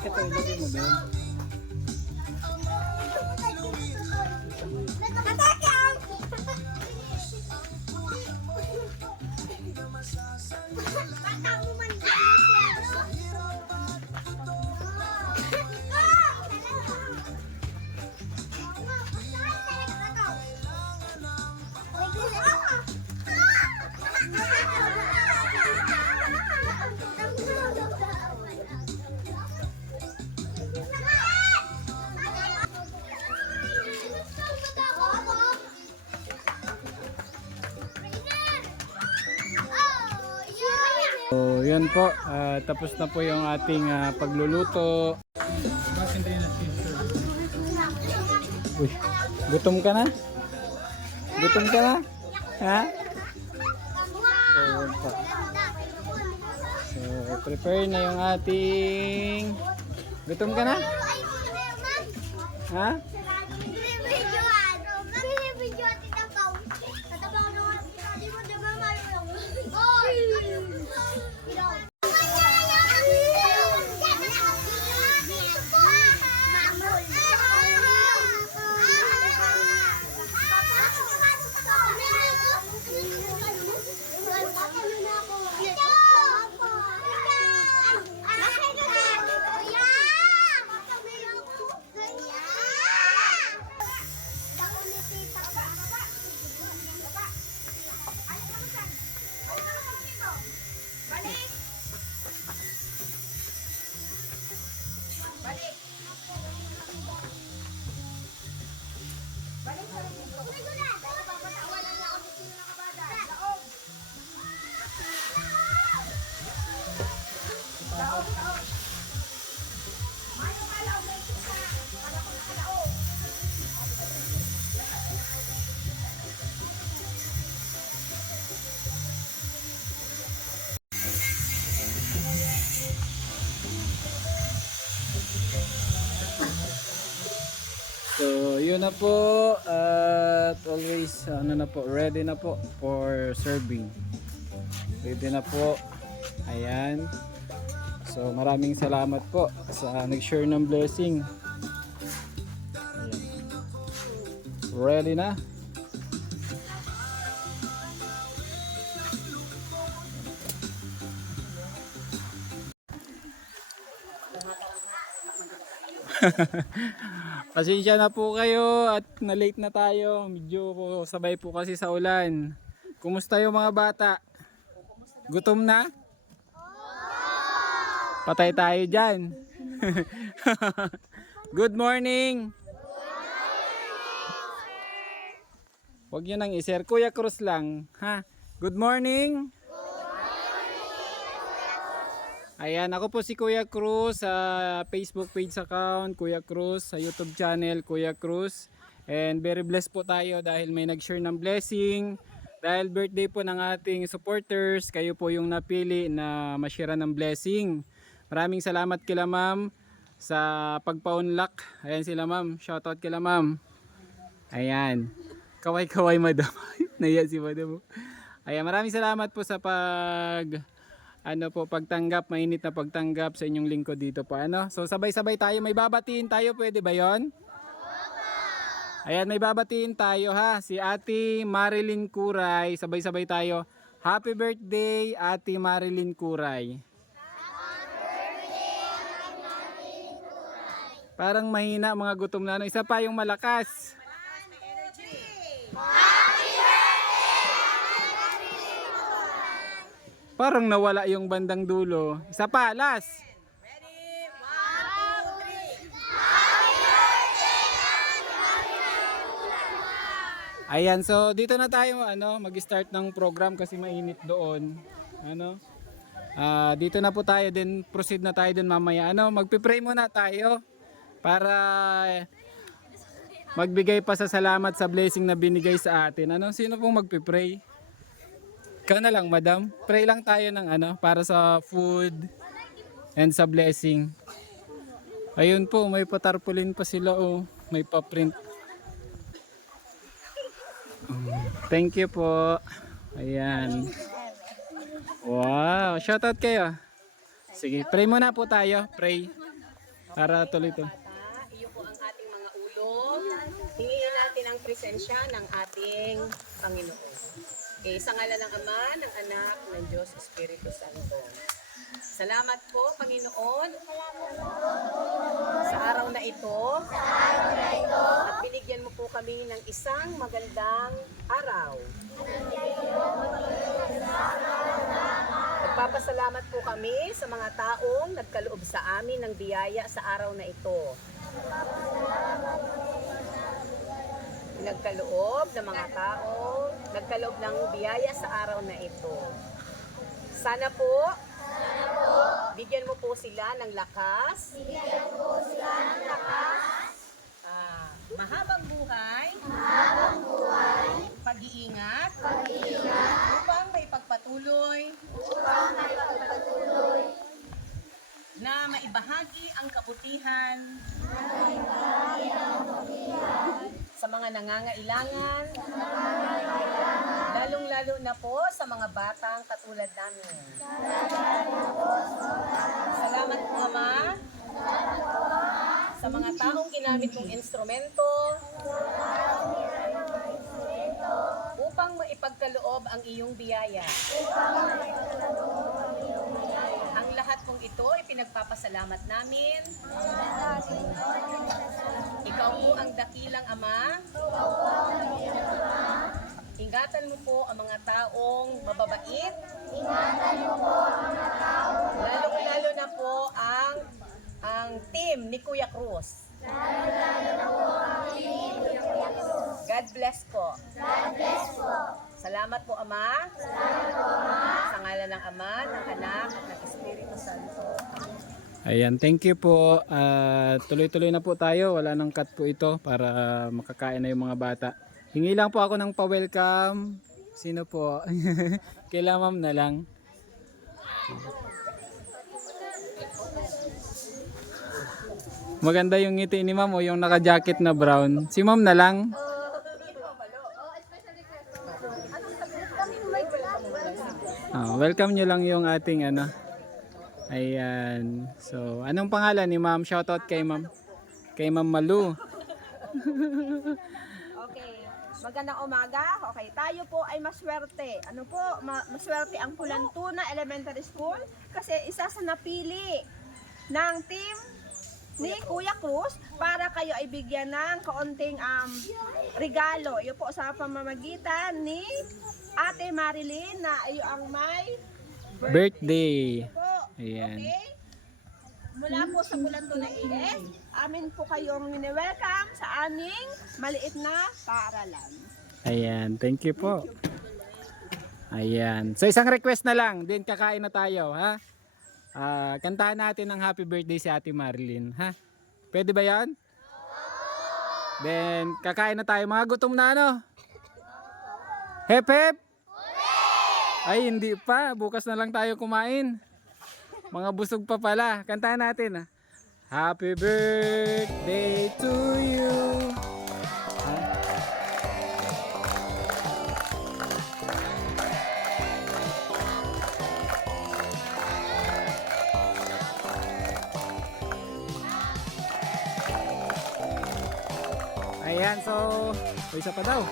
Ito, ilagay mo doon. So, yan po. Tapos na po yung ating pagluluto. Uy, gutom ka na? Gutom ka na? Ha? So, yan po. So, prepare na yung ating... Gutom ka na? Ha? So, yun na po at always ano na po, ready na po for serving. Ready na po. Ayan. So, maraming salamat po sa nag-share ng blessing. Ayan. Ready na. Pasensya na po kayo at na-late na tayo. Medyo po sabay po kasi sa ulan. Kumusta yung mga bata? Gutom na? Patay tayo dyan. Good morning. Huwag nyo nang i-share. Kuya Cruz lang. Ha? Good morning. Ayan, ako po si Kuya Cruz sa Facebook page account, Kuya Cruz, sa YouTube channel, Kuya Cruz. And very blessed po tayo dahil may nag-share ng blessing. Dahil birthday po ng ating supporters, kayo po yung napili na ma-share ng blessing. Maraming salamat kila ma'am sa pagpa-unlock. Ayan sila ma'am, shoutout kila ma'am. Ayan, kaway-kaway madam. Naiya si madam. Ayan, maraming salamat po sa pagtanggap, mainit na pagtanggap sa inyong lingkod dito po. So sabay-sabay tayo, may babatiin tayo, pwede ba 'yon? Ayan, may babatiin tayo ha. Si Ate Marilyn Kuray, sabay-sabay tayo. Happy birthday, Ate Marilyn Kuray. Parang mahina mga gutom na. Isa pa yung malakas. Parang nawala yung bandang dulo. Isa pa, last. Ready? 1, 2, 3. Ayan, so dito na tayo mag-start ng program kasi mainit doon. Dito na po tayo din, proceed na tayo din mamaya. Magpi-pray muna tayo para magbigay pa sa salamat sa blessing na binigay sa atin. Sino pong magpi-pray? Ikaw na lang, madam. Pray lang tayo ng para sa food and sa blessing. Ayun po, may patarpaulin pa sila may pa-print. Thank you po. Ayan. Wow, shoutout kayo. Sige, pray muna po tayo. Pray. Para tuloy to. Iyo po ang ating mga ulo. Hingin natin ang presensya ng ating Panginoon. Okay, sa ngalan ng Ama, ng Anak, ng Diyos, Espiritu Santo. Salamat po, Panginoon, sa araw na ito. At binigyan mo po kami ng isang magandang araw. Nagpapasalamat po kami sa mga taong nagkaloob sa amin ng biyaya sa araw na ito. Nagkaloob ng mga tao, nagkaloob ng biyaya sa araw na ito. Sana po, bigyan mo po sila ng lakas. Mahabang buhay. Pag-iingat. Upang may pagpatuloy. Na maibahagi ang kabutihan. Sa mga nangangailangan, lalong-lalo na po sa mga batang katulad namin. Salamat po, Ama, sa mga taong ginamit mong instrumento upang maipagkaloob ang iyong biyaya. Ang lahat pong ito ay pinagpapasalamat namin. Ikaw po ang dakilang Ama. Ingatan mo po ang mga taong mababait. Lalo-lalo na po ang team ni Kuya Cruz. God bless po. Salamat po, Ama. Sa ngalan ng Ama, ng Anak, at ng Espiritu Santo. Ayan, thank you po. Tuloy-tuloy na po tayo. Wala nang cut po ito para makakain na yung mga bata. Hingi lang po ako ng pa-welcome. Sino po? Kailan ma'am na lang. Maganda yung ngiti ni ma'am o yung naka-jacket na brown. Si ma'am na lang. Welcome nyo lang yung ating Ayan. So, anong pangalan ni ma'am? Shoutout kay ma'am. Kay ma'am Malu. Okay. Magandang umaga. Okay, tayo po ay maswerte. Ano po? Maswerte ang Pulantuna Elementary School kasi isa sa napili ng team ni Kuya Cruz para kayo ay bigyan ng kaunting regalo. Iyo po sa pamamagitan ni Ate Marilyn na iyo ang may Birthday. po. Ayan. Okay? Mula po sa Pulantuna AS, amin po kayong welcome sa aming maliit na paaralan. Ayan. Thank you po. Ayan. So, isang request na lang. Then, kakain na tayo, ha? Kantahan natin ng happy birthday si Ate Marilyn, ha? Pwede ba yan? Then, kakain na tayo. Mga gutom na Hep hep! Ay, hindi pa. Bukas na lang tayo kumain. Mga busog pa pala. Kantahan natin, ha? Happy birthday to you. Ayan, so, isa pa daw.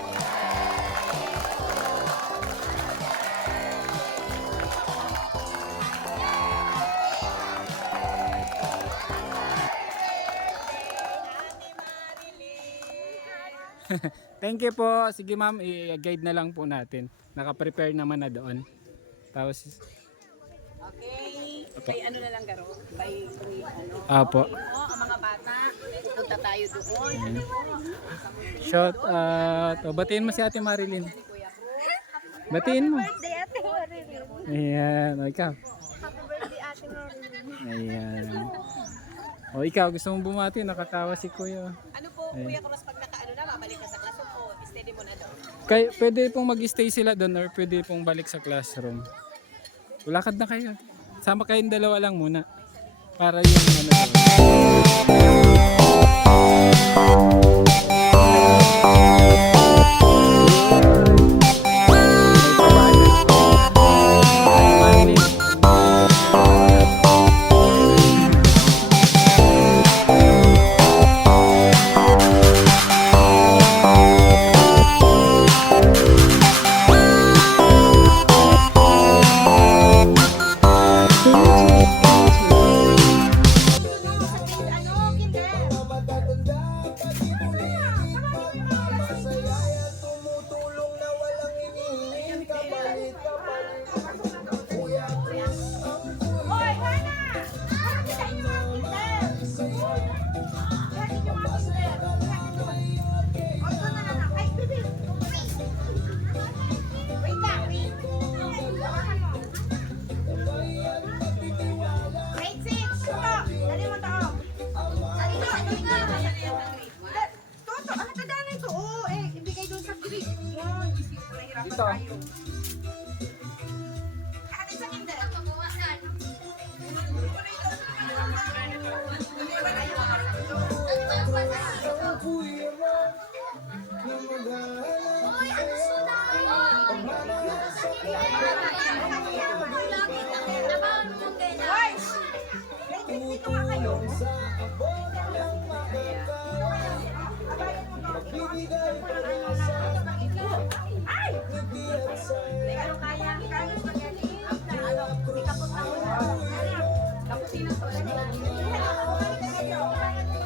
Thank you po. Sige ma'am, i-guide na lang po natin. Naka-prepare naman na doon. Tapos, May ano na lang garo, may ano. Apo. Okay mo, ang mga bata, pupunta tayo doon. Shout out. O, batiin mo si Ate Marilyn. Batiin mo. Birthday, Ate Marilyn. Ayan. O, ikaw. Happy birthday, Ate Marilyn. Ayan. O, ikaw. Gusto mong bumati? Nakatawa si Kuya. Ano po, Kuya Cross, pag nakaano na, babalik ka sa classroom o steady mo na doon? Pwede pong mag-stay sila doon or pwede pong balik sa classroom. Lakad na kayo. Sama kayong dalawa lang muna. Para yung ano doon. Hoy, Hana! Bakit sa inyo mga kinder? Bakit yung mga kinder? O, ito na lang. Ay, bibi! Wait lang, wait. Grade 6! Tuto! Dali mo to. Dali na, dali na. Tuto, ano ka dali ito? Oo, ibigay doon sa grade. Yun. Nahirapan Ito. tayo. Ate sa kinder. Guys, dito nga kayo. Ay! Ano kaya? Kaya spaghetti? Ano? Ikapot na muna. Kaputino to.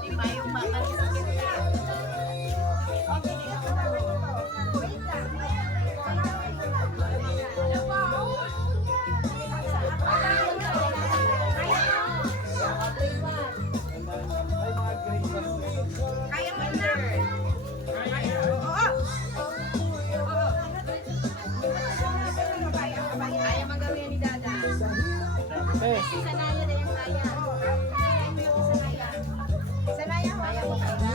Di ba yung makalis sa kita? Okay, ikapot na muna. Wait lang. Kaya mo na. Kaya magawin ni Dada. Eh, Sanaya na yung kaya. Sanaya ho. Kaya mo kaya.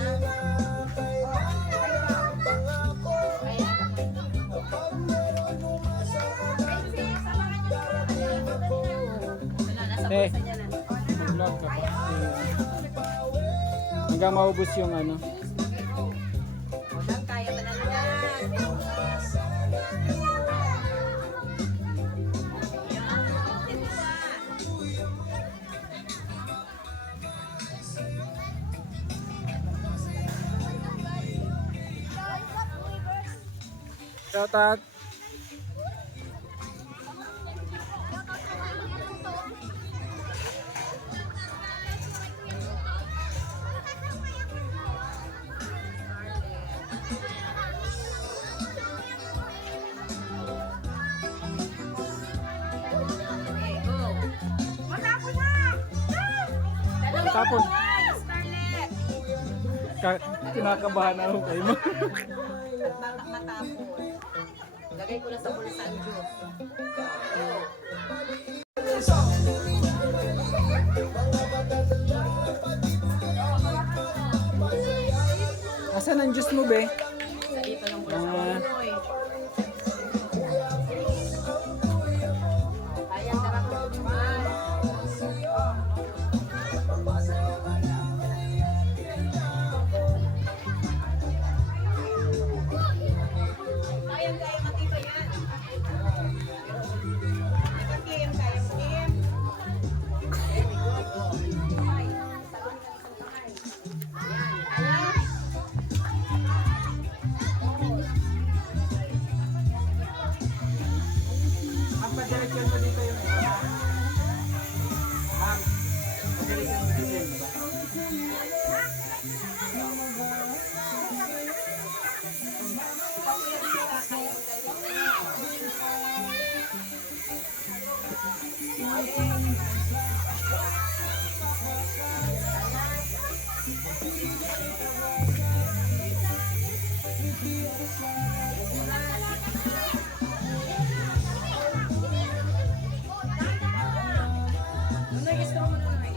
eh. Mag-vlog ka pa. Hanggang maubos yung ano. Kaya ba na nila? Shout out. Matapon na! Tapon. Scarlett! Kinakabahan ako kayo mo. Matapon. Lagay ko na sa bulsa ang Diyos. Asan ang juice mo, be? Sa ito ng bulsa Ah. ang Pinoy. Kaya tara ko. Kaya matibay yan. Kim, kaya mo, Kim. Yan, kaya. Ang dumi.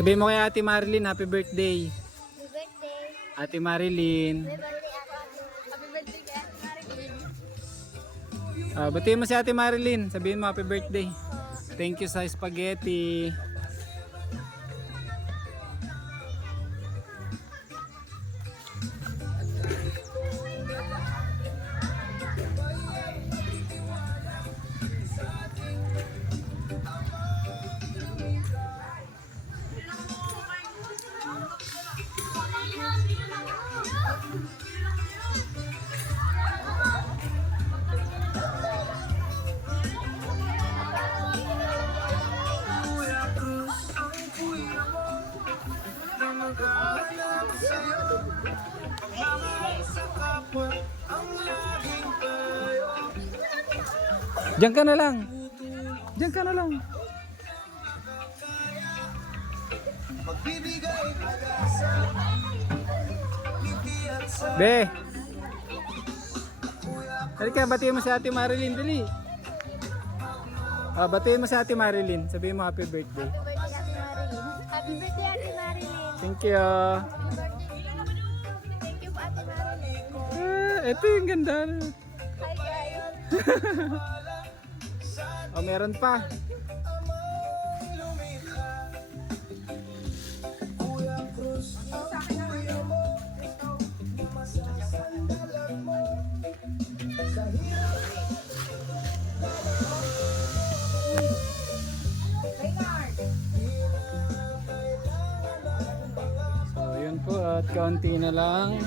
Sabihin mo kay Ate Marilyn, happy birthday. Happy birthday. Ate Marilyn. Happy birthday ako. Happy birthday kay Ate Marilyn. Batiin mo si Ate Marilyn. Sabihin mo happy birthday. Thank you sa spaghetti. Diyan ka na lang. Diyan ka na lang. Be. Halika, batiin mo si Ate Marilyn, dali. Batiin mo si Ate Marilyn. Sabihin mo happy birthday. Happy birthday Ate Marilyn. Happy birthday Ate Marilyn. Thank you. Thank you po Ate Marilyn. Ito yung ganda. Hi guys. Meron pa. So, yun po at kaunti na lang.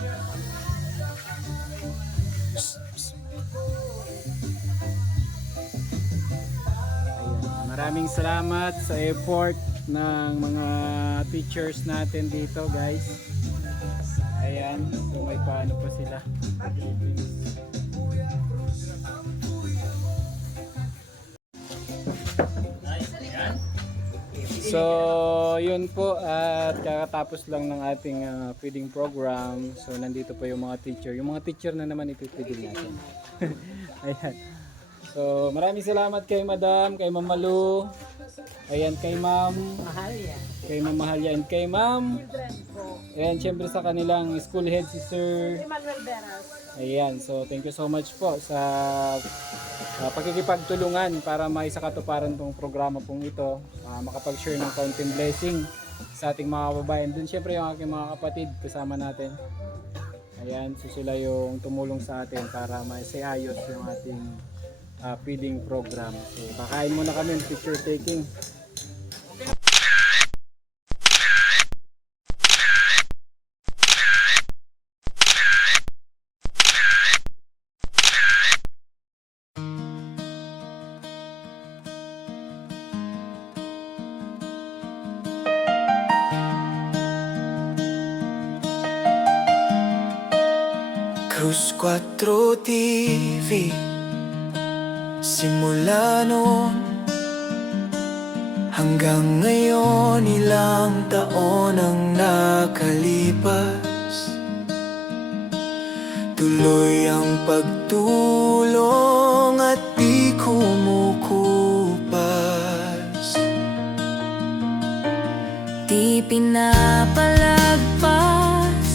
Maraming salamat sa effort ng mga teachers natin dito, guys. Ayan, so may paano pa sila. So, yun po at kakatapos lang ng ating feeding program. So, nandito po yung mga teacher. Yung mga teacher na naman ipipigil natin. Ayan. So, maraming salamat kay Madam, kay Ma'am Malu. Ayan, kay Ma'am Mahalya. Kay Ma'am Mahalya and kay Ma'am. Ayan, syempre sa kanilang school head si Sir Emmanuel Beras. Ayan, so thank you so much po sa pagkikipagtulungan para maisakatuparan tong programa pong ito. Makapag-share ng kaunting blessing sa ating mga kababayan. Dun syempre yung aking mga kapatid kasama natin. Ayan, so sila yung tumulong sa atin para maisiayos yung ating feeding program. So kakain muna kami, picture taking. Cruz 4 TV. Simula noon Hanggang ngayon ilang taon ang nakalipas, tuloy ang pagtulong at di kumukupas. Di pinapalagpas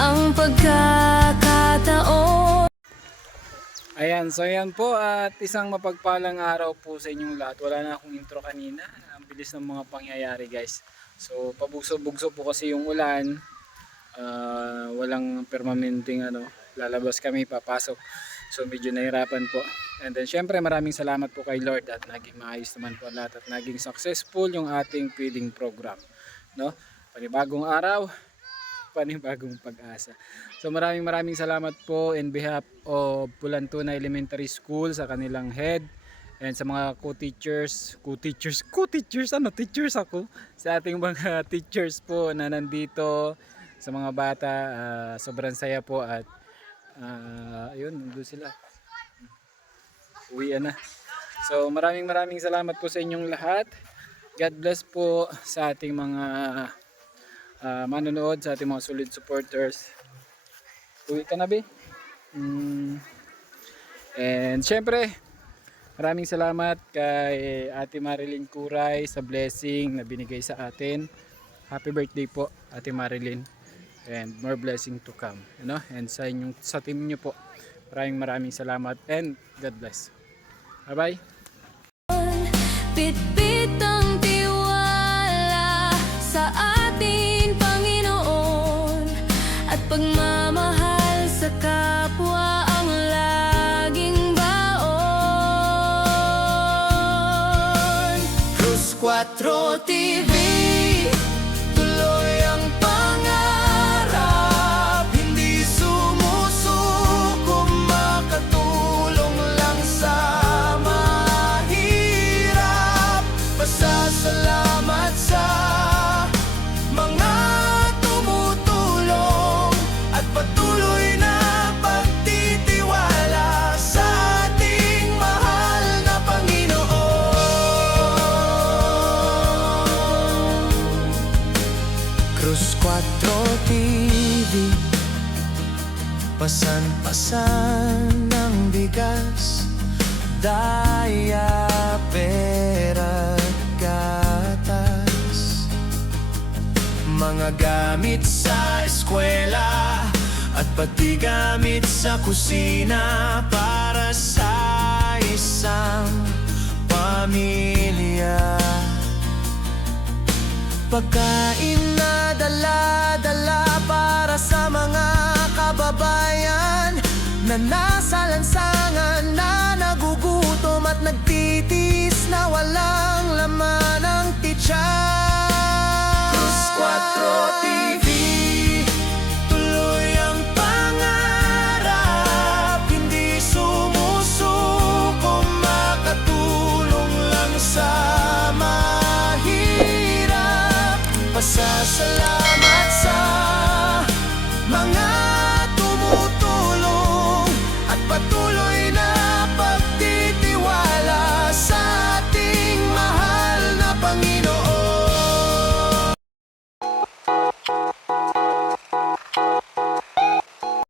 ang pagkakataon. Ayan, so ayan po at isang mapagpalang araw po sa inyong lahat. Wala na akong intro kanina. Ang bilis ng mga pangyayari guys. So pabugso-bugso po kasi yung ulan. Walang permanenteng lalabas kami, papasok. So medyo nahirapan po. And then syempre maraming salamat po kay Lord at naging maayos naman po lahat at naging successful yung ating feeding program. No? Panibagong araw, panibagong pag-asa. So maraming salamat po in behalf of Pulantuna Elementary School sa kanilang head and sa mga teachers ako sa ating mga teachers po na nandito sa mga bata. Sobrang saya po at yun, nandun sila, uwian na. So maraming salamat po sa inyong lahat. God bless po sa ating mga manonood, sa ating mga solid supporters. Uwi ka na, be? And syempre maraming salamat kay Ate Marilyn Kuray sa blessing na binigay sa atin. Happy birthday po Ate Marilyn, and more blessing to come, and sa team nyo po maraming salamat and God bless. Bye bye. Bitbit ang tiwala sa ating Panginoon at pagmamahal sa kapwa ang laging baon. Cruz 4 TV, tuloy ang pangarap, hindi sumusuko, makatulong lang sa mahirap. Pasasalamat sa mga tumutulong at patuloy na pagtitiwala sa ating mahal na Panginoon. Cruz 4 TV, pasan-pasan ng bigas, daya, pera, gatas, mga gamit sa eskwela at pati gamit sa kusina para sa isang pamilya. Pagkain na dala-dala para sa mga kababayan na nasa lansangan, na nagugutom at nagtitiis na walang laman ng tiyan. Cruz 4 TV, tuloy ang pangarap, hindi sumusuko, makatulong lang sa mahirap. Pasasalamat sa mga